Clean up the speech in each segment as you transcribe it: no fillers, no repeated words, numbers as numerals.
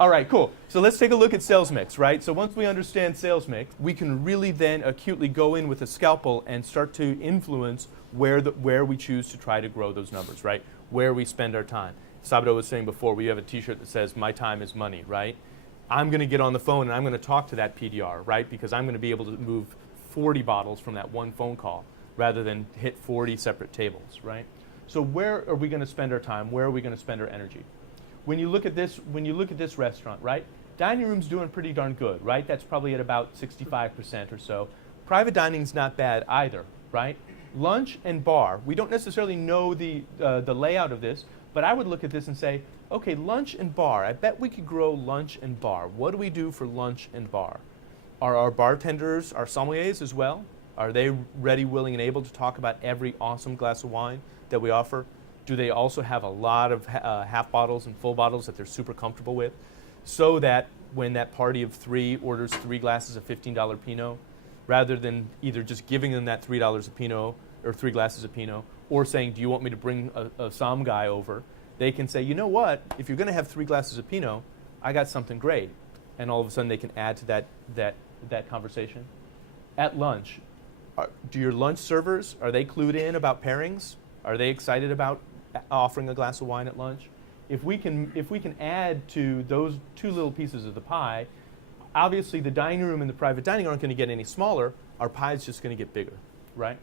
All right, cool. So let's take a look at sales mix, right? So once we understand sales mix, we can really then acutely go in with a scalpel and start to influence where we choose to try to grow those numbers, right? Where we spend our time. Sabado was saying before, we have a t-shirt that says, "My time is money," right? I'm going to get on the phone and I'm going to talk to that PDR, right? Because I'm going to be able to move 40 bottles from that one phone call rather than hit 40 separate tables, right? So where are we going to spend our time? Where are we going to spend our energy? When you look at this restaurant, right? Dining room's doing pretty darn good, right? That's probably at about 65% or so. Private dining's not bad either, right? Lunch and bar, we don't necessarily know the layout of this, but I would look at this and say, okay, lunch and bar, I bet we could grow lunch and bar. What do we do for lunch and bar? Are our bartenders, our sommeliers as well? Are they ready, willing, and able to talk about every awesome glass of wine that we offer? Do they also have a lot of half bottles and full bottles that they're super comfortable with? So that when that party of three orders 3 glasses of $15 Pinot, rather than either just giving them that $3 of Pinot or 3 glasses of Pinot, or saying, do you want me to bring a Somm guy over? They can say, you know what, if you're going to have 3 glasses of Pinot, I got something great. And all of a sudden they can add to that conversation. At lunch, do your lunch servers, are they clued in about pairings? Are they excited about offering a glass of wine at lunch? If we can add to those 2 little pieces of the pie, obviously the dining room and the private dining aren't going to get any smaller. Our pie's just going to get bigger, right?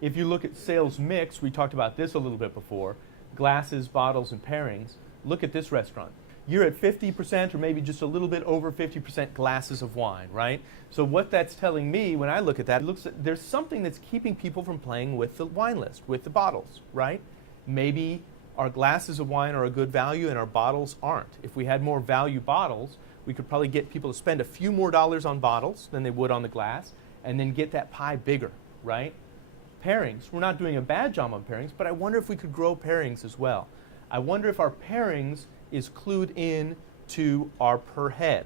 If you look at sales mix, we talked about this a little bit before, glasses, bottles, and pairings. Look at this restaurant. You're at 50% or maybe just a little bit over 50% glasses of wine, right? So what that's telling me when I look at that, there's something that's keeping people from playing with the wine list, with the bottles, right? Maybe our glasses of wine are a good value and our bottles aren't. If we had more value bottles, we could probably get people to spend a few more dollars on bottles than they would on the glass and then get that pie bigger, right? Pairings, we're not doing a bad job on pairings, but I wonder if we could grow pairings as well. I wonder if our pairings is clued in to our per head,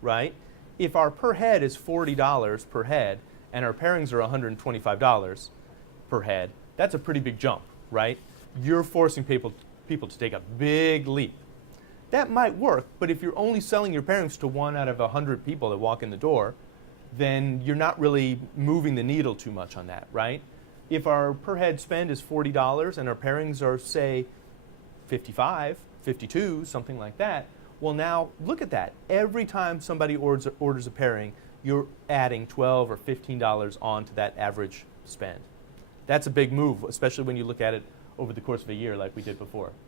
right? If our per head is $40 per head and our pairings are $125 per head, that's a pretty big jump, right? You're forcing people to take a big leap. That might work, but if you're only selling your pairings to 1 out of 100 people that walk in the door, then you're not really moving the needle too much on that, right? If our per head spend is $40 and our pairings are, say, 55, 52, something like that, well now look at that. Every time somebody orders a pairing, you're adding $12 or $15 onto that average spend. That's a big move, especially when you look at it over the course of a year like we did before.